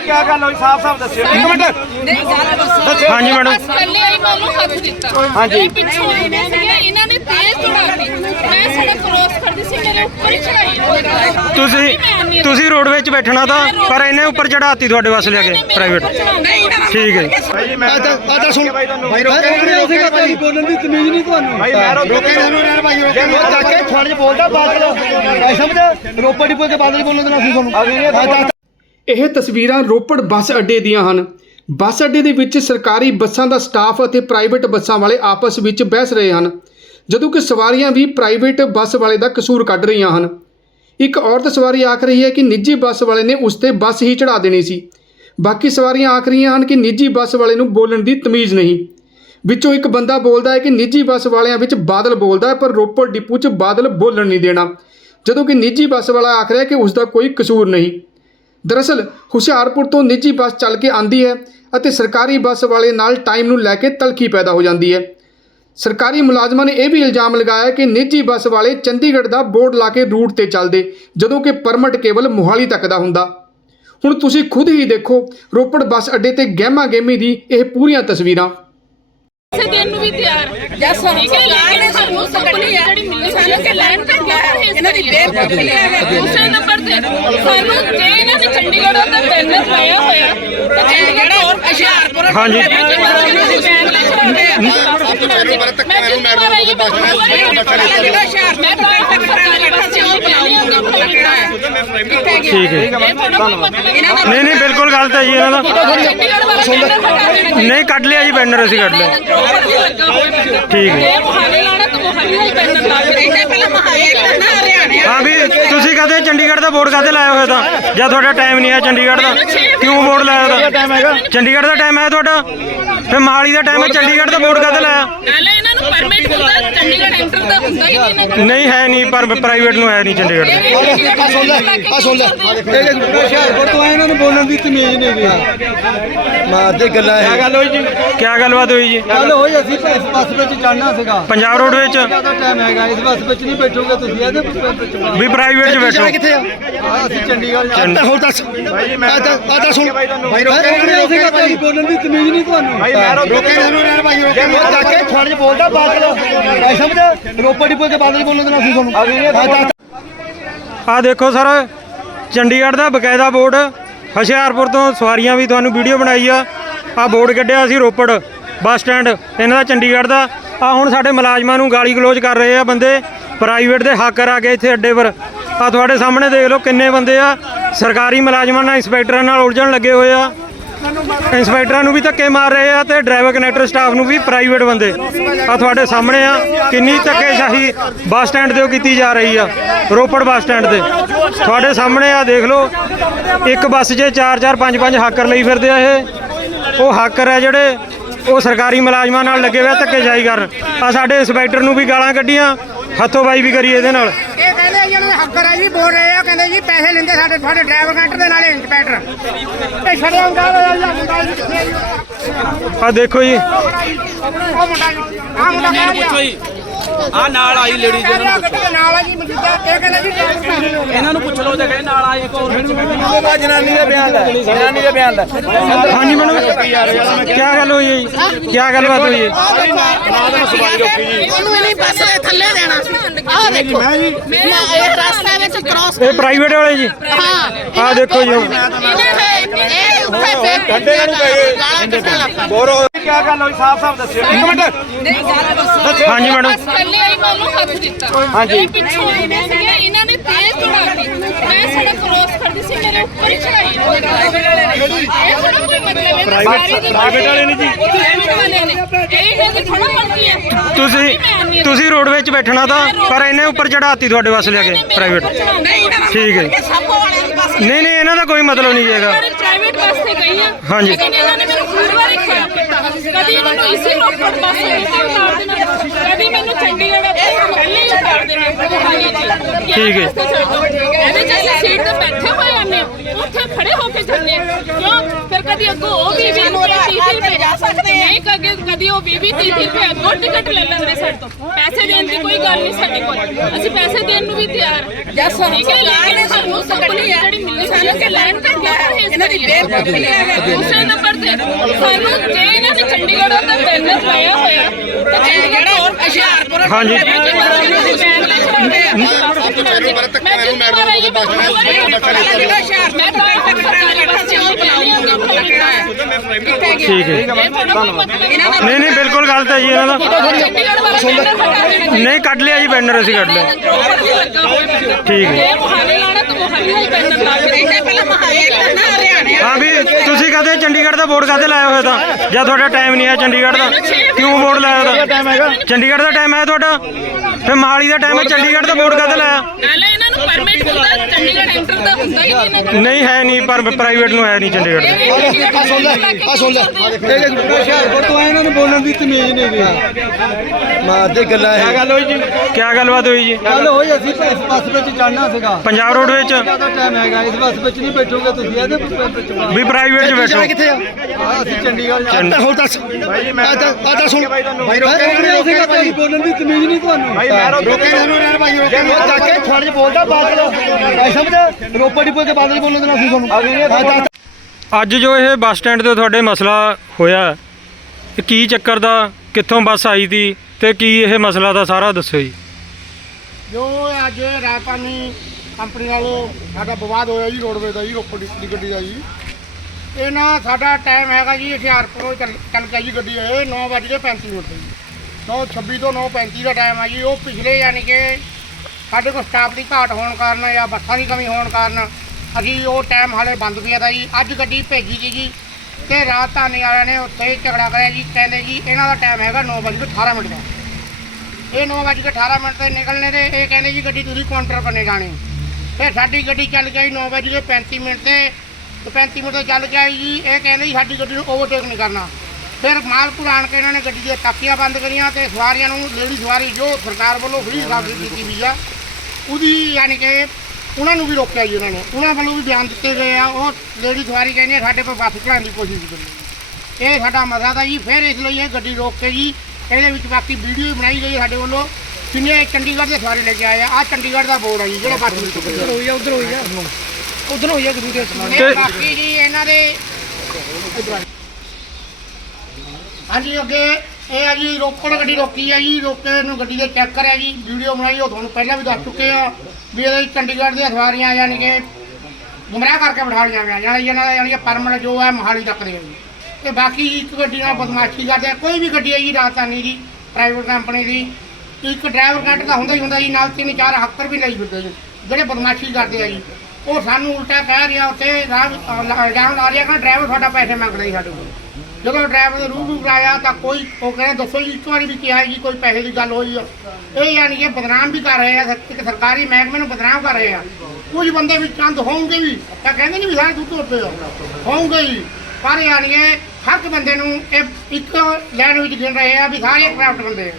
ਕੀ ਗੱਲ ਹੋਈ? ਸਾਫ਼ ਸਾਫ਼ ਦੱਸਿਓ। ਇੱਕ ਮਿੰਟ। ਨਹੀਂ ਗੱਲ ਦੱਸੋ। ਹਾਂਜੀ ਮੈਡਮ। ਬਸ ਕੱਲੇ ਆਈ ਮੈਨੂੰ ਹੱਥ ਦਿੱਤਾ। ਹਾਂਜੀ। ਇਹ ਪਿੱਛੋਂ ਆਏ ਨੇ ਸੀਗੇ ਇਹਨਾਂ ਨੇ ਤੇਜ਼ ਦੌੜਾਤੀ। ਮੈਂ ਸੜਕ ਕ੍ਰੋਸ ਕਰਦੀ ਸੀ ਮੇਰੇ ਉੱਪਰ ਹੀ ਚੜਾਈ ਤੁਸੀਂ ਤੁਸੀਂ ਰੋਡ ਵਿੱਚ ਬੈਠਣਾ ਤਾਂ ਪਰ ਇਹਨੇ ਉੱਪਰ ਚੜਾਤੀ ਤੁਹਾਡੇ ਵਾਸਤੇ ਲੈ ਕੇ ਪ੍ਰਾਈਵੇਟ ਠੀਕ ਹੈ। ਜੀ। ਭਾਈ ਜੀ ਮੈਂ ਆਦਰ ਸੁਣ। ਭਾਈ ਤੁਹਾਨੂੰ। ਭਾਈ ਰੋਕੇ ਨਹੀਂ ਸੀਗਾ ਤੁਹਾਨੂੰ ਬੋਲਣ ਦੀ ਤਮੀਜ਼ ਨਹੀਂ ਤੁਹਾਨੂੰ। ਭਾਈ ਮੈਂ ਰੋਕੇ ਜ਼ਰੂਰ ਰਹਿਣ ਭਾਈ ਰੋਕੇ ਉਹ ਕਾਕੇ ਥਾਣੇ 'ਚ ਬੋਲਦਾ ਬਾਤ ਲੋ ਐ ਸਮਝ ਰੋਪੜ ਡਿਪੋ ਦੇ ਬਾਦਲ ਬੋਲਣ ਦੇ ਨਾਲ ਅਸੀਂ ਤੁਹਾਨੂੰ ਇਹ ਤਸਵੀਰਾਂ ਰੋਪੜ ਬੱਸ ਅੱਡੇ ਦੀਆਂ ਹਨ। ਬੱਸ ਅੱਡੇ ਦੇ ਵਿੱਚ ਸਰਕਾਰੀ ਬੱਸਾਂ ਦਾ ਸਟਾਫ ਅਤੇ ਪ੍ਰਾਈਵੇਟ ਬੱਸਾਂ ਵਾਲੇ ਆਪਸ ਵਿੱਚ ਬਹਿਸ ਰਹੇ ਹਨ, ਜਦੋਂ ਕਿ ਸਵਾਰੀਆਂ ਵੀ ਪ੍ਰਾਈਵੇਟ ਬੱਸ ਵਾਲੇ ਦਾ ਕਸੂਰ ਕੱਢ ਰਹੀਆਂ ਹਨ। ਇੱਕ ਔਰਤ ਸਵਾਰੀ ਆਖ ਰਹੀ ਹੈ ਕਿ ਨਿੱਜੀ ਬੱਸ ਵਾਲੇ ਨੇ ਉਸ ਤੇ ਬੱਸ ਹੀ ਚੜਾ ਦੇਣੀ ਸੀ। ਬਾਕੀ ਸਵਾਰੀਆਂ ਆਖ ਰਹੀਆਂ ਹਨ ਕਿ ਨਿੱਜੀ ਬੱਸ ਵਾਲੇ ਨੂੰ ਬੋਲਣ ਦੀ ਤਮੀਜ਼ ਨਹੀਂ। ਵਿੱਚੋਂ ਇੱਕ ਬੰਦਾ ਬੋਲਦਾ ਹੈ ਕਿ ਨਿੱਜੀ ਬੱਸ ਵਾਲਿਆਂ ਵਿੱਚ ਬਾਦਲ ਬੋਲਦਾ ਹੈ, ਪਰ ਰੋਪੜ ਡਿਪੂ 'ਚ ਬਾਦਲ ਬੋਲਣ ਨਹੀਂ ਦੇਣਾ, ਜਦੋਂ ਕਿ ਨਿੱਜੀ ਬੱਸ ਵਾਲਾ ਆਖ ਰਿਹਾ ਕਿ ਉਸ ਦਾ ਕੋਈ ਕਸੂਰ ਨਹੀਂ। ਦਰਅਸਲ ਹੁਸ਼ਿਆਰਪੁਰ ਤੋਂ ਨਿੱਜੀ ਬੱਸ ਚੱਲ ਕੇ ਆਂਦੀ ਹੈ ਅਤੇ ਸਰਕਾਰੀ ਬੱਸ ਵਾਲੇ ਨਾਲ ਟਾਈਮ ਨੂੰ ਲੈ ਕੇ ਤਲਖੀ ਪੈਦਾ ਹੋ ਜਾਂਦੀ ਹੈ। ਸਰਕਾਰੀ ਮੁਲਾਜ਼ਮਾਂ ਨੇ ਇਹ ਵੀ ਇਲਜ਼ਾਮ ਲਗਾਇਆ ਕਿ ਨਿੱਜੀ ਬੱਸ ਵਾਲੇ ਚੰਡੀਗੜ੍ਹ ਦਾ ਬੋਰਡ ਲਾ ਕੇ ਰੂਟ ਤੇ ਚੱਲਦੇ ਜਦੋਂ ਕਿ ਪਰਮਿਟ ਕੇਵਲ ਮੋਹਾਲੀ ਤੱਕ ਦਾ ਹੁੰਦਾ। ਹੁਣ ਤੁਸੀਂ ਖੁਦ ਹੀ ਦੇਖੋ ਰੋਪੜ ਬੱਸ ਅੱਡੇ ਤੇ ਗਹਿਮਾ ਗਹਿਮੀ ਦੀ ਇਹ ਪੂਰੀਆਂ ਤਸਵੀਰਾਂ। ਨੂੰ ਵੀ ਤਿਆਰ। ਜਾਂ ਸਰਕਾਰ ਨੇ ਸਾਨੂੰ ਸਕੜੀ ਹੈ। ਸਾਨੂੰ ਕਿ ਲਾਈਨ ਤੇ ਗਿਆ ਹੈ ਇਹਨਾਂ ਦੀ ਬੇਵਕੂਫੀ ਹੈ। ਦੂਸਰੇ ਨੰਬਰ ਤੇ ਸਾਨੂੰ ਜੇ ਇਹਨਾਂ ਨੇ ਚੰਡੀਗੜ੍ਹ ਦਾ ਬੈਨਰ ਲਾਇਆ ਹੋਇਆ ਤਾਂ ਚੰਡੀਗੜ੍ਹ ਹੋਰ ਹੁਸ਼ਿਆਰਪੁਰ ਹਾਂਜੀ। ਠੀਕ ਹੈ ਨਹੀਂ ਨਹੀਂ ਬਿਲਕੁਲ ਗਲਤ ਹੈ ਜੀ ਇਹਨਾਂ ਦਾ ਨਹੀਂ ਕੱਢ ਲਿਆ ਜੀ ਬੈਨਰ ਅਸੀਂ ਕੱਢ ਲਿਆ ਠੀਕ ਹੈ। ਹੀ ਵੀ ਤੁਸੀਂ ਕਹਦੇ ਚੰਡੀਗੜ੍ਹ ਦਾ ਬੋਰਡ ਕਾਹਦੇ ਲਾਇਆ ਹੋਇਆ ਤਾਂ? ਜਾਂ ਤੁਹਾਡਾ ਟਾਈਮ ਨਹੀਂ ਹੈ ਚੰਡੀਗੜ੍ਹ ਦਾ? ਕਿਉਂ ਬੋਰਡ ਲਾਇਆ ਤਾਂ? ਚੰਡੀਗੜ੍ਹ ਦਾ ਟਾਈਮ ਹੈ ਤੁਹਾਡਾ? ਫਿਰ ਮਹਾਲੀ ਦਾ ਟਾਈਮ ਹੈ ਚੰਡੀਗੜ੍ਹ ਦਾ ਬੋਰਡ ਕਾਹਦੇ ਲਾਇਆ? ਨਾਲੇ ਇਹਨਾਂ ਨੂੰ ਪਰਮਿਟ ਹੁੰਦਾ ਚੰਡੀਗੜ੍ਹ ਐਂਟਰ ਦਾ ਹੁੰਦਾ ਹੀ ਨਹੀਂ ਹੈ ਨਹੀਂ ਪਰ ਪ੍ਰਾਈਵੇਟ ਨੂੰ ਹੈ ਨਹੀਂ ਚੰਡੀਗੜ੍ਹ ਦਾ। ਆ ਸੁਣ ਲੈ ਆ ਸੁਣ ਲੈ ਇਹ ਹੁਸ਼ਿਆਰਪੁਰ ਤੋਂ ਆਏ ਇਹਨਾਂ ਨੂੰ ਬੋਲਣ ਦੀ ਤਮੀਜ਼ ਨਹੀਂ ਗਈ ਮਾਂ ਦੇ ਗੱਲਾਂ ਕੀ ਗੱਲ ਹੋਈ ਜੀ? ਕੀ ਗੱਲਬਾਤ ਹੋਈ ਜੀ? ਗੱਲ ਹੋਈ ਅਸੀਂ ਤਾਂ ਇਸ ਬੱਸ ਵਿੱਚ ਜਾਣਾ ਸੀਗਾ। ਪੰਜਾਬ ਰੋਡ ਵਿੱਚ? ਜ਼ਿਆਦਾ ਟਾਈਮ ਹੈਗਾ ਇਸ ਬੱਸ ਵਿੱਚ ਨਹੀਂ ਬੈਠੋਗੇ ਤੁਸੀਂ ਇਹਦੇ ਵਿੱਚ ਵੀ ਪ੍ਰਾਈਵੇਟ 'ਚ ਬੈਠੋ। ਕਿੱਥੇ ਆ? ਆ ਅਸੀਂ ਚੰਡੀਗੜ੍ਹ ਜਾਣਾ ਹੋਰ ਦੱਸ। ਭਾਈ ਜੀ ਮੈਂ ਆਦਰ ਸੁਣ। ਭਾਈ ਤੁਹਾਨੂੰ। ਭਾਈ ਰੋਕੇ ਨਹੀਂ ਸੀਗਾ ਤੁਹਾਨੂੰ ਬੋਲਣ ਦੀ ਤਮੀਜ਼ ਨਹੀਂ ਤੁਹਾਨੂੰ। ਭਾਈ ਮੈਂ ਰੋਕੇ ਜ਼ਰੂਰ ਰਹਿਣ ਭਾਈ ਰੋਕੇ ਉਹ ਕਾਕੇ ਥਾਣੇ 'ਚ ਬੋਲਦਾ ਬਾਤ ਲੋ ਐ ਸਮਝ ਰੋਪੜ ਡਿਪੋ ਦੇ ਬਾਦਲ ਬੋਲਣ ਦੇ ਨਾਲ ਅਸੀਂ ਤੁਹਾਨੂੰ ਆ ਦੇਖੋ ਸਰ ਚੰਡੀਗੜ੍ਹ ਦਾ ਬਕਾਇਦਾ ਬੋਰਡ ਹੁਸ਼ਿਆਰਪੁਰ ਤੋਂ ਸਵਾਰੀਆਂ ਵੀ ਤੁਹਾਨੂੰ ਵੀਡੀਓ ਬਣਾਈ ਆ। ਆ ਬੋਰਡ ਕੱਢਿਆ ਸੀ ਰੋਪੜ ਬੱਸ ਸਟੈਂਡ। ਇਹਨਾਂ ਦਾ ਚੰਡੀਗੜ੍ਹ ਦਾ ਆ ਹੁਣ ਸਾਡੇ ਮੁਲਾਜ਼ਮਾਂ ਨੂੰ ਗਾਲੀ ਗਲੋਚ ਕਰ ਰਹੇ ਆ ਬੰਦੇ ਪ੍ਰਾਈਵੇਟ ਦੇ ਹਾਕਰ ਆ ਗਏ ਇੱਥੇ ਅੱਡੇ ਪਰ। ਆ ਤੁਹਾਡੇ ਸਾਹਮਣੇ ਦੇਖ ਲਓ ਕਿੰਨੇ ਬੰਦੇ ਆ, ਸਰਕਾਰੀ ਮੁਲਾਜ਼ਮਾਂ ਨਾਲ, ਇੰਸਪੈਕਟਰਾਂ ਨਾਲ ਉਲਝਣ ਲੱਗੇ ਹੋਏ ਆ। ਇੰਸਪੈਕਟਰਾਂ ਨੂੰ ਵੀ ਧੱਕੇ ਮਾਰ ਰਹੇ ਆ ਤੇ ਡਰਾਈਵਰ ਕਨੈਕਟਰ ਸਟਾਫ ਨੂੰ ਵੀ ਪ੍ਰਾਈਵੇਟ ਬੰਦੇ। ਆ ਤੁਹਾਡੇ ਸਾਹਮਣੇ ਆ, ਕਿੰਨੀ ਧੱਕੇਸ਼ਾਹੀ ਬੱਸ ਸਟੈਂਡ ਤੇ ਉਹ ਕੀਤੀ ਜਾ ਰਹੀ ਆ, ਰੋਪੜ ਬੱਸ ਸਟੈਂਡ ਤੇ। ਤੁਹਾਡੇ ਸਾਹਮਣੇ ਆ, ਦੇਖ ਲਓ, ਇੱਕ ਬੱਸ 'ਚ 4 4 5 5 ਹਾਕਰ ਲਈ ਫਿਰਦੇ ਆ ਇਹ। ਉਹ ਹਾਕਰ ਆ ਜਿਹੜੇ ਉਹ ਸਰਕਾਰੀ ਮੁਲਾਜ਼ਮਾਂ ਨਾਲ ਲੱਗੇ ਹੋਏ ਆ ਧੱਕੇਸ਼ਾਹੀ ਕਰਨ ਆ ਸਾਡੇ ਇੰਸਪੈਕਟਰ ਨੂੰ ਵੀ ਗਾਲਾਂ ਕੱਢੀਆਂ ਹੱਥੋਂ ਬਾਈ ਵੀ ਕਰੀ ਇਹਦੇ ਨਾਲ। ਇਹ ਕਹਿੰਦੇ ਜੀ ਇਹਨਾਂ ਦੇ ਹੱਕਰ ਹੈ ਜੀ ਬੋਲ ਰਹੇ ਆ ਕਹਿੰਦੇ ਜੀ ਪੈਸੇ ਲੈਂਦੇ ਸਾਡੇ ਤੁਹਾਡੇ ਡਰਾਈਵਰ ਕੰਟਰ ਦੇ ਨਾਲੇ ਇੰਸਪੈਕਟਰ। ਇਹ ਛੜਿਆ ਹੁੰਦਾ ਮੁੰਡਾ ਜੀ ਆ ਜੀ? ਆ ਦੇਖੋ ਜੀ। ਉਹ ਮੁੰਡਾ ਆ ਮੁੰਡਾ ਕਹਿ ਜੀ। ਆ ਨਾਲ ਆਈ ਲੇਡੀ ਕਹਿ ਰਿਹਾ ਗੱਡੀ ਦੇ ਨਾਲ ਆ ਜੀ ਮਜੀਦਾ ਇਹ ਕਹਿੰਦੇ ਜੀ ਡਰਾਈਵਰ ਪੈਸੇ ਲੈਂਦੇ ਇਹਨਾਂ ਨੂੰ ਪੁੱਛ ਲਓ ਤੇ ਕਹਿੰਦੇ ਨਾਲ ਆਈ ਇੱਕ ਹੋਰ ਜਨਾਨੀ ਦੇ ਬਿਆਨ ਲੈ ਜਨਾਨੀ ਦੇ ਬਿਆਨ ਲੈ। ਹਾਂਜੀ ਮੈਡਮ ਕੀ ਗੱਲ ਹੋਈ ਹੈ ਜੀ? ਕੀ ਗੱਲਬਾਤ ਹੋਈ ਹੈ ਉਹਨੂੰ ਇਹਨੇ ਬੱਸ ਦੇ ਥੱਲੇ ਦੇਣਾ ਆਹ ਦੇਖੋ। ਮੈਂ ਇਹ ਰਸਤੇ ਵਿੱਚ ਕ੍ਰਾਸ ਇਹ ਪ੍ਰਾਈਵੇਟ ਵਾਲੇ ਜੀ। ਹਾਂ ਆ ਦੇਖੋ ਜੀ ਹੁਣ। ਇਹਨੇ ਇਹ ਉੱਥੇ ਫੇਰ ਠੰਡੇ ਨੂੰ ਪਏ ਗਾਲਾਂ ਕੱਢਣ ਲੱਗ ਪਏ। ਬੋਰੋ ਕੀ ਗੱਲ ਹੋਈ? ਸਾਫ਼ ਸਾਫ਼ ਦੱਸਿਓ। ਇੱਕ ਮਿੰਟ। ਨਹੀਂ ਗੱਲ ਦੱਸੋ। ਹਾਂਜੀ ਮੈਡਮ। ਕੱਲੇ ਆਈ ਮੈਨੂੰ ਹੱਥ ਦਿੱਤਾ। ਹਾਂਜੀ। ਇਹ ਪਿੱਛੋਂ ਨੇ ਸੀਗੇ ਇਹਨਾਂ ਨੇ ਤੇਜ਼ ਦੌੜਾਤੀ। ਮੈਂ ਸੜਕ ਕ੍ਰੋਸ ਕਰਦੀ ਸੀ ਮੇਰੇ ਉੱਪਰ ਹੀ ਚੜਾਈ ਇਹ ਥੋੜਾ ਕੋਈ ਮਤਲਬ ਹੈ Private- private ਵਾਲੇ ਨੇ ਜੀ। ਪ੍ਰਾਈਵੇਟ ਵਾਲੇ ਨੇ। ਇਹ ਇਹਦੀ ਥੋੜਾ ਮਰਜ਼ੀ ਹੈ ਤੁਸੀਂ ਤੁਸੀਂ ਰੋਡ ਵਿੱਚ ਬੈਠਣਾ ਤਾਂ ਪਰ ਇਹਨੇ ਉੱਪਰ ਚੜਾਤੀ ਤੁਹਾਡੇ ਵਾਸਤੇ ਲੈ ਕੇ ਪ੍ਰਾਈਵੇਟ ਠੀਕ ਹੈ ਜੀ। ਸਭ ਵਾਲੇ ਨਹੀਂ ਨਹੀਂ ਇਹਨਾਂ ਦਾ ਕੋਈ ਮਤਲਬ ਨਹੀਂ ਹੈਗਾ। ਪ੍ਰਾਈਵੇਟ ਬੱਸ ਤੇ ਗਈ ਆ ਹਾਂਜੀ। ਲੇਕਿਨ ਇਹਨਾਂ ਨੇ ਮੈਨੂੰ ਹਰ ਵਾਰੀ ਖਰਾਬ ਕੀਤਾ ਕਦੀ ਮੈਨੂੰ ਇਸੇ ਰੋਪੜ ਬੱਸ ਤੇ ਉਤਾਰ ਦੇਣਾ ਕਦੀ ਮੈਨੂੰ ਚੰਡੀਗੜ੍ਹ ਤੋਂ ਪਹਿਲੇ ਹੀ ਉਤਾਰ ਦੇਣਾ ਠੀਕ ਹੈ। ਇਹਦੇ ਚ ਅਸੀਂ ਸੀਟ ਤੇ ਬੈਠੇ ਹੋਏ ਆਨੇ ਉੱਥੇ ਖੜੇ ਹੋ ਕੇ ਜਾਂਦੇ ਹਾਂ। ਕਿਉਂ? ਫਿਰ ਕਦੀ ਅੱਗੋਂ ਉਹ ਵੀ ਵੀ ਨੂੰ ਟੀਚਰ ਭੇਜ ਸਕਦੇ ਨਹੀਂ ਅੱਗੇ ਕਦੀ ਉਹ 20 20 30 ਰੁਪਏ ਅੱਗੋਂ ਟਿਕਟ ਲੈ ਲੈਂਦੇ ਸਾਡੇ ਤੋਂ। ਪੈਸੇ ਦੇਣ ਦੀ ਕੋਈ ਗੱਲ ਨਹੀਂ ਸਾਡੇ ਕੋਲ। ਅਸੀਂ ਪੈਸੇ ਦੇਣ ਨੂੰ ਵੀ ਤਿਆਰ ਜਦ ਸਾਨੂੰ ਠੀਕ ਹੈ ਸਰਕਾਰ ਨੇ ਸਾਨੂੰ ਆ, ਜਿਹੜੀ ਮਿਲਣੀ ਸਾਨੂੰ ਸਾਨੂੰ ਲਾਈਨ ਕਰ ਇਹਨਾਂ ਦੀ ਬੇਵਕੂਫੀ ਹੈ। ਦੂਸਰੇ ਨੰਬਰ ਤੇ ਸਾਨੂੰ ਜੇ ਇਹਨਾਂ ਨੇ ਚੰਡੀਗੜ੍ਹ ਦਾ ਬੈਨਰ ਲਾਇਆ ਹੋਇਆ ਤਾਂ ਜਿਹੜਾ ਹੋਰ ਹੁਸ਼ਿਆਰਪੁਰ ਹਾਂਜੀ। ਠੀਕ ਹੈ। ਨਹੀਂ ਨਹੀਂ ਬਿਲਕੁਲ ਗਲਤ ਹੈ ਜੀ ਇਹਨਾਂ ਦਾ। ਨਹੀਂ ਕੱਢ ਲਿਆ ਜੀ ਬੈਨਰ ਅਸੀਂ ਕੱਢ ਲਿਆ। ਠੀਕ ਹੈ। ਹੀ ਬੈਨਰ ਲਾ ਕੇ ਇਹਨੇ ਪਹਿਲਾਂ ਮਹਾਲੀ ਕਰਨਾ ਹਰਿਆਣੇ ਹਾਂ ਵੀ ਤੁਸੀਂ ਕਹਦੇ ਚੰਡੀਗੜ੍ਹ ਦਾ ਬੋਰਡ ਕਾਹਦੇ ਲਾਇਆ ਹੋਇਆ ਤਾਂ? ਜਾਂ ਤੁਹਾਡਾ ਟਾਈਮ ਨਹੀਂ ਹੈ ਚੰਡੀਗੜ੍ਹ ਦਾ? ਕਿਉਂ ਬੋਰਡ ਲਾਇਆ ਤਾਂ? ਚੰਡੀਗੜ੍ਹ ਦਾ ਟਾਈਮ ਹੈ ਤੁਹਾਡਾ? ਫਿਰ ਮਹਾਲੀ ਦਾ ਟਾਈਮ ਹੈ ਚੰਡੀਗੜ੍ਹ ਦਾ ਬੋਰਡ ਕਾਹਦੇ ਲਾਇਆ? ਪਰਮਿਟ ਹੁੰਦਾ ਚੰਡੀਗੜ੍ਹ ਐਂਟਰ ਦਾ ਹੁੰਦਾ ਹੀ ਨਹੀਂ ਨਾ ਨਹੀਂ ਹੈ ਨਹੀਂ ਪਰ ਪ੍ਰਾਈਵੇਟ ਨੂੰ ਹੈ ਨਹੀਂ ਚੰਡੀਗੜ੍ਹ। ਦਾ ਆ ਸੁਣ ਲੈ ਆ ਸੁਣ ਲੈ। ਇਹ ਇੱਕ ਹੁਸ਼ਿਆਰਪੁਰ ਤੋਂ ਆਏ ਇਹਨਾਂ ਨੂੰ ਬੋਲਣ ਦੀ ਤਮੀਜ਼ ਨਹੀਂ ਗਈ ਮਾਰਦੇ ਗੱਲਾਂ ਇਹ। ਗੱਲ ਹੋਈ ਜੀ? ਕੀ ਗੱਲਬਾਤ ਹੋਈ ਜੀ? ਗੱਲ ਹੋਈ ਅਸੀਂ ਤਾਂ ਇਸ ਬੱਸ ਵਿੱਚ ਜਾਣਾ ਸੀਗਾ। ਪੰਜਾਬ ਰੋਡ ਵਿੱਚ? ਜ਼ਿਆਦਾ ਟਾਈਮ ਹੈਗਾ ਇਸ ਬੱਸ ਵਿੱਚ ਨਹੀਂ ਬੈਠੋਗੇ ਤੁਸੀਂ ਇਹਦੇ ਵਿੱਚ ਵੀ ਪ੍ਰਾਈਵੇਟ 'ਚ ਬੈਠੋ। ਕਿੱਥੇ ਆ? ਅਸੀਂ ਚੰਡੀਗੜ੍ਹ ਜਾਣਾ। ਹੁਣ ਦੱਸ। ਭਾਈ ਜੀ ਮੈਂ ਆ ਤਾਂ ਸੁਣ ਭਾਈ ਰੋਕੇ ਸੀਗਾ ਭਾਈ ਬੋਲਣ ਦੀ ਤਮੀਜ਼ ਨਹੀਂ ਤੁਹਾਨੂੰ। ਭਾਈ ਮੈਂ ਰੋਕੇ ਸਾਨੂੰ ਰਹਿਣ ਭਾਈ ਰੋਕੇ ਜਾ ਬੋਲਦਾ ਸਮਝ ਰੋਪੜ ਡਿਪੋ ਬੋਲਣ ਦੇਣਾ ਸੀ ਤੁਹਾਨੂੰ ਅੱਜ ਜੋ ਇਹ ਬੱਸ ਸਟੈਂਡ ਤੇ ਤੁਹਾਡੇ ਮਸਲਾ ਹੋਇਆ ਕੀ ਚੱਕਰ ਦਾ ਕਿੱਥੋਂ ਬੱਸ ਆਈ ਤੀ ਤੇ ਕੀ ਇਹ ਮਸਲਾ ਦਾ ਸਾਰਾ ਦੱਸੋ ਜੀ। ਜੋ ਅੱਜ ਰਾਜਪਾਨੀ ਕੰਪਨੀ ਵਾਲੋ ਸਾਡਾ ਵਿਵਾਦ ਹੋਇਆ ਜੀ ਰੋਡਵੇ ਦਾ ਜੀ ਰੋਪੜ ਦੀ ਗੱਡੀ ਦਾ ਜੀ। ਇਹ ਨਾ ਸਾਡਾ ਟਾਈਮ ਹੈਗਾ ਜੀ ਹੁਸ਼ਿਆਰਪੁਰੋਂ ਚੱਲ ਚੱਲ ਕੇ ਜੀ ਗੱਡੀ ਇਹ 9:35 ਮਿੰਟ ਦੀ 9:26 ਤੋਂ 9:35 ਦਾ ਟਾਈਮ ਆ ਜੀ ਉਹ ਪਿਛਲੇ ਯਾਨੀ ਕਿ ਸਾਡੇ ਕੋਲ ਸਟਾਫ ਦੀ ਘਾਟ ਹੋਣ ਕਾਰਨ ਜਾਂ ਬੱਸਾਂ ਦੀ ਕਮੀ ਹੋਣ ਕਾਰਨ ਅਸੀਂ ਉਹ ਟਾਈਮ ਹਾਲੇ ਬੰਦ ਪਿਆ ਦਾ ਜੀ। ਅੱਜ ਗੱਡੀ ਭੇਜੀ ਸੀ ਜੀ ਤੇ ਰਾਜਧਾਨੀ ਵਾਲਿਆਂ ਨੇ ਉੱਥੇ ਝਗੜਾ ਕਰਿਆ ਜੀ। ਕਹਿੰਦੇ ਜੀ ਇਹਨਾਂ ਦਾ ਟਾਈਮ ਹੈਗਾ 9:18 ਮਿੰਟ ਦਾ। ਇਹ 9:18 ਮਿੰਟ ਤੇ ਨਿਕਲਣੇ ਤੇ ਇਹ ਕਹਿੰਦੇ ਜੀ ਗੱਡੀ ਤੁਸੀਂ ਕਾਊਂਟਰ ਕਰਨੇ ਜਾਣੀ। ਫਿਰ ਸਾਡੀ ਗੱਡੀ ਚੱਲ ਗਈ 9:35 ਮਿੰਟ ਤੇ। ਤੇ 35 ਮਿੰਟ ਤੇ ਚੱਲ ਕੇ ਆਈ ਜੀ। ਇਹ ਕਹਿੰਦੇ ਜੀ ਸਾਡੀ ਗੱਡੀ ਨੂੰ ਓਵਰਟੇਕ ਨਹੀਂ ਕਰਨਾ। ਫਿਰ ਮਾਲਪੁਰ ਆਣ ਕੇ ਇਹਨਾਂ ਨੇ ਗੱਡੀ ਦੀਆਂ ਟਾਕੀਆਂ ਬੰਦ ਕਰੀਆਂ ਤੇ ਸਵਾਰੀਆਂ ਨੂੰ ਲੇਡੀ ਸਵਾਰੀ ਜੋ ਸਰਕਾਰ ਵੱਲੋਂ ਫ੍ਰੀ ਸਬਸਿਡੀ ਕੀਤੀ ਵੀ ਆ। ਉਹਦੀ ਯਾਨੀ ਕਿ ਉਹਨਾਂ ਨੂੰ ਵੀ ਰੋਕਿਆ ਜੀ ਉਹਨਾਂ ਨੇ। ਉਹਨਾਂ ਵੱਲੋਂ ਵੀ ਬਿਆਨ ਦਿੱਤੇ ਗਏ ਆ। ਉਹ ਲੇਡੀ ਸਵਾਰੀ ਕਹਿੰਦੀ ਆ, ਸਾਡੇ ਕੋਲ ਬੱਸ ਚੜਾਉਣ ਦੀ ਕੋਸ਼ਿਸ਼ ਕਰੀ। ਇਹ ਸਾਡਾ ਮਸਲਾ ਤਾਂ ਜੀ ਫਿਰ ਇਸ ਲਈ ਇਹ ਗੱਡੀ ਰੋਕ ਕੇ ਜੀ ਇਹਦੇ ਵਿੱਚ ਬਾਕੀ ਵੀਡੀਓ ਵੀ ਬਣਾਈ ਗਈ ਸਾਡੇ ਵੱਲੋਂ। ਕਿੰਨੇ ਚੰਡੀਗੜ੍ਹ ਦੇ ਸਵਾਰੀ ਲੈ ਕੇ ਆਏ ਆ ਆ ਚੰਡੀਗੜ੍ਹ ਦਾ ਬੋਰਡ ਆ ਜੀ ਜਿਹੜਾ ਬੱਸ ਵਿੱਚ ਹੋਈ ਆ ਉਧਰ ਹੋਈ ਆ। ਉਧਰ ਹੋਈ ਆ ਦੇ ਤੇ- ਬਾਕੀ ਜੀ ਇਹਨਾਂ ਦੇ ਹਾਂਜੀ ਅੱਗੇ ਇਹ ਆ ਜੀ ਰੋਪੜ ਗੱਡੀ ਰੋਕੀ ਆ ਜੀ, ਰੋਕੇ ਨੂੰ ਗੱਡੀ ਦੇ ਚੈੱਕ ਕਰਿਆ ਜੀ। ਵੀਡੀਓ ਬਣਾਈ, ਉਹ ਤੁਹਾਨੂੰ ਪਹਿਲਾਂ ਵੀ ਦੱਸ ਚੁੱਕੇ ਆ ਵੀ ਇਹਦੇ ਵਿੱਚ ਚੰਡੀਗੜ੍ਹ ਦੀਆਂ ਸਵਾਰੀਆਂ ਯਾਨੀ ਕਿ ਗੁੰਮਰਾਹ ਕਰਕੇ ਬਿਠਾ ਲਿਆ ਗਿਆ ਯਾਨੀ ਇਹਨਾਂ ਦਾ ਯਾਨੀ ਕਿ ਪਰਮਿਟ ਜੋ ਹੈ ਮੋਹਾਲੀ ਤੱਕ ਦੇ ਆ ਜੀ। ਤੇ ਬਾਕੀ ਇੱਕ ਗੱਡੀ ਨਾਲ ਬਦਮਾਸ਼ੀ ਕਰਦੇ ਆ, ਕੋਈ ਵੀ ਗੱਡੀ ਹੈ ਜੀ, ਰਾਜਧਾਨੀ ਦੀ ਪ੍ਰਾਈਵੇਟ ਕੰਪਨੀ ਦੀ, ਇੱਕ ਡਰਾਈਵਰ ਕੱਟ ਤਾਂ ਹੁੰਦਾ ਹੀ ਹੁੰਦਾ ਜੀ, ਨਾਲ ਤਿੰਨ ਚਾਰ ਹੱਕਰ ਵੀ ਲਈ ਫਿਰਦੇ ਜੀ, ਜਿਹੜੇ ਬਦਮਾਸ਼ੀ ਕਰਦੇ ਆ ਜੀ। ਉਹ ਸਾਨੂੰ ਉਲਟਾ ਕਹਿ ਰਿਹਾ, ਉੱਥੇ ਰਾਹ, ਅਹ, ਲਾ- ਇਲਜ਼ਾਮ ਲਾ ਰਿਹਾ ਕਿ ਡਰਾਈਵਰ ਤੁਹਾਡਾ ਪੈਸੇ ਮੰਗਦਾ ਜੀ ਸਾਡੇ ਕੋਲ। ਜਦੋਂ ਡਰਾਈਵਰ ਨੇ ਰੂਬਰੂ ਕਰਾਇਆ ਤਾਂ ਕੋਈ ਉਹ ਕਹਿੰਦਾ, ਦੱਸੋ ਜੀ, ਇੱਕ ਵਾਰੀ ਵੀ ਕਿਹਾ ਜੀ, ਕੋਈ ਪੈਸੇ ਦੀ ਗੱਲ ਹੋਈ ਆ। ਇਹ ਯਾਨੀ ਕਿ ਬਦਨਾਮ ਵੀ ਕਰ ਰਹੇ ਆ ਇੱਕ ਸਰਕਾਰੀ ਮਹਿਕਮੇ ਨੂੰ ਬਦਨਾਮ ਕਰ ਰਹੇ ਆ। ਕੁਝ ਬੰਦੇ ਵੀ ਚੰਦ ਹੋਣਗੇ ਵੀ, ਤਾਂ ਕਹਿੰਦੇ ਨਹੀਂ ਵੀ ਸਾਰੇ ਦੁੱਧ ਉੱਤੇ ਆ। ਹੋਣਗੇ ਜੀ, ਪਰ ਯਾਨੀ ਕਿ ਹਰ ਇੱਕ ਬੰਦੇ ਨੂੰ ਇਹ ਇੱਕ ਲੈਣ ਵਿੱਚ ਗਿਣ ਰਹੇ ਆ ਵੀ ਸਾਰੇ ਕਰਾਫਟ ਬੰਦੇ ਆ।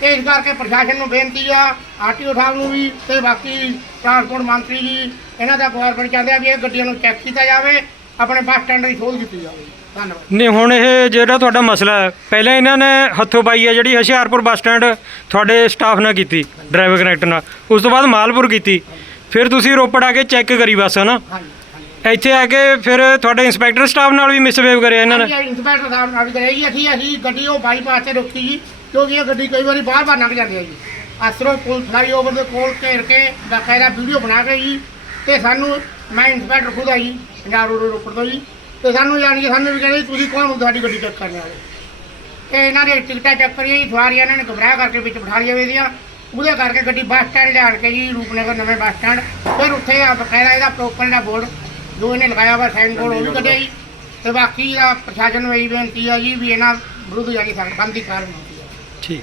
ਤੇ ਇਸ ਕਰਕੇ ਪ੍ਰਸ਼ਾਸਨ ਨੂੰ ਬੇਨਤੀ ਆ ਆਰਟੀਓ ਸਾਹਿਬ ਨੂੰ ਵੀ ਤੇ ਬਾਕੀ ਟਰਾਂਸਪੋਰਟ ਮੰਤਰੀ ਜੀ, ਇਹਨਾਂ ਦਾ ਗੌਰਮੈਂਟ ਚਾਹੁੰਦੇ ਆ ਵੀ ਇਹ ਗੱਡੀਆਂ ਨੂੰ ਚੈੱਕ ਕੀਤਾ ਜਾਵੇ। ਆਪਣੇ ਬੱਸ ਸਟੈਂਡ ਦੀ ਖੋਲ ਦਿੱਤੀ ਜਾਵੇ। ਧੰਨਵਾਦ। ਨਹੀਂ ਹੁਣ ਇਹ ਜਿਹੜਾ ਤੁਹਾਡਾ ਮਸਲਾ ਹੈ ਪਹਿਲਾਂ ਇਹਨਾਂ ਨੇ ਹੱਥੋਂ ਪਾਈ ਹੈ ਜਿਹੜੀ ਹੁਸ਼ਿਆਰਪੁਰ ਬੱਸ ਸਟੈਂਡ ਤੁਹਾਡੇ ਸਟਾਫ ਨਾਲ ਕੀਤੀ ਡਰਾਈਵਰ ਕਨੈਕਟਰ ਨਾਲ। ਉਸ ਤੋਂ ਬਾਅਦ ਮਾਲਪੁਰ ਕੀਤੀ। ਫਿਰ ਤੁਸੀਂ ਰੋਪੜ ਆ ਕੇ ਚੈੱਕ ਕਰੀ ਬੱਸ ਹਨਾ? ਇੱਥੇ ਆ ਕੇ ਫਿਰ ਤੁਹਾਡੇ ਇੰਸਪੈਕਟਰ ਸਟਾਫ ਨਾਲ ਵੀ ਮਿਸਬਿਹੇਵ ਕਰਿਆ ਇਹਨਾਂ ਨੇ। ਹਾਂਜੀ ਇੰਸਪੈਕਟਰ ਸਾਹਿਬ ਨਾਲ ਵੀ ਕਰਿਆ ਜੀ। ਅਸੀਂ ਅਸੀਂ ਗੱਡੀ ਉਹ ਬਾਈਪਾਸ ਤੇ ਰੋਕੀ ਜੀ ਕਿਉਂਕਿ ਇਹ ਗੱਡੀ ਕਈ ਵਾਰੀ ਬਾਹਰ ਬਾਹਰ ਲੰਘ ਜਾਂਦੀ ਹੈ ਜੀ। ਅਸਰੋਂ ਪੁਲ ਫਲਾਈਓਵਰ ਦੇ ਕੋਲ ਘੇਰ ਕੇ ਬਕਾਇਦਾ ਵੀਡੀਓ ਬਣਾ ਕੇ ਜੀ ਤੇ ਸਾਨੂੰ ਮੈਂ ਇੰਸਪੈਕਟਰ ਖੁਦ ਆ ਜੀ ਪੰਜਾਬ ਰੋਡ ਰੋਪੜ ਤੋਂ ਜੀ। ਤੇ ਸਾਨੂੰ ਜਾਣੀ ਕਿ ਸਾਨੂੰ ਵੀ ਕਹਿੰਦੇ ਜੀ, ਤੁਸੀਂ ਕੌਣ ਹੋ ਤੁਹਾਡੀ ਗੱਡੀ ਚੈੱਕ ਕਰਨ ਵਾਲੇ? ਤੇ ਇਹਨਾਂ ਦੇ ਟਿਕਟਾਂ ਚੈੱਕ ਕਰੀਏ ਜੀ ਸਵਾਰੀਆਂ ਇਹਨਾਂ ਨੇ ਘਬਰਾਹ ਕਰਕੇ ਵਿੱਚ ਬਿਠਾ ਲਿਆ ਵੇ ਉਹਦੇ ਕਰਕੇ ਗੱਡੀ ਬੱਸ ਸਟੈਂਡ ਲਿਆਣ ਕੇ ਜੀ ਰੂਪਨਗਰ ਨਵੇਂ ਬੱਸ ਸਟੈਂਡ ਫਿਰ ਉੱਥੇ ਆ ਬਕਾਇਦਾ ਇਹਦਾ ਪ੍ਰੋਪਰ ਦਾ ਬੋਰਡ ਜੋ ਇਹਨੇ ਲਗਾਇਆ ਵਾ ਸਾਈਨ ਬੋਰਡ ਉਹ ਵੀ ਕੱਢਿਆ ਜੀ। ਤੇ ਬਾਕੀ ਦਾ ਪ੍ਰਸ਼ਾਸਨ ਨੂੰ ਇਹੀ ਬੇਨਤੀ ਆ ਜੀ ਵੀ ਇਹਨਾਂ ਵਿਰੁੱਧ ਜਾਨੀ ਬੰਦੀ ਕਾਰਨ ਕੀਤੀ ਜਾਵੇ। ਠੀਕ।